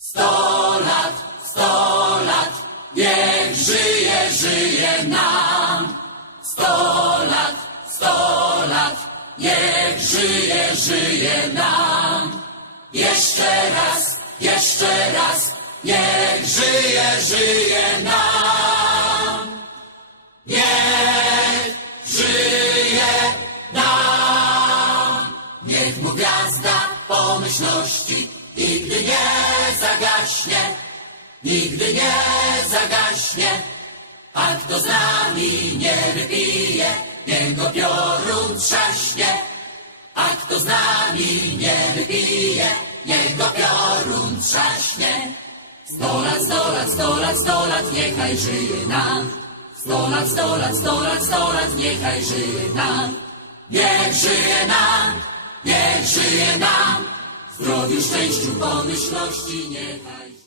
Sto lat, sto lat, niech żyje, żyje nam. Sto lat, sto lat, niech żyje, żyje nam. Jeszcze raz, jeszcze raz, niech żyje, żyje nam. Gwiazda pomyślności nigdy nie zagaśnie, nigdy nie zagaśnie. A kto z nami nie wypije, niech go piorun trzaśnie. A kto z nami nie wypije, niech go piorun trzaśnie. Sto lat, sto lat, sto lat, sto lat, niechaj żyje nam. Sto lat, sto lat, sto lat, sto lat, niechaj żyje nam. Niech żyje nam, żyje nam. Zdrowiu, szczęściu, pomyślności, niechaj.